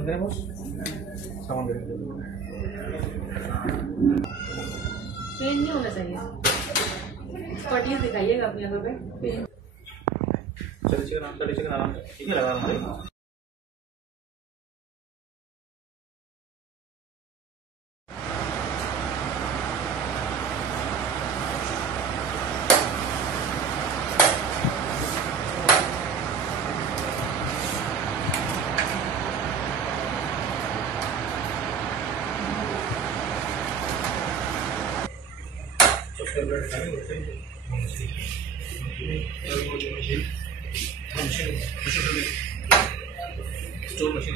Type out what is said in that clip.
no tenemos सामान दे देंगे। Pen नहीं होना चाहिए, पटिया दिखाइएगा अपनी जगह पे पेन। चलिए आराम से ठीक है, लगा हमारे स्टोर मशीन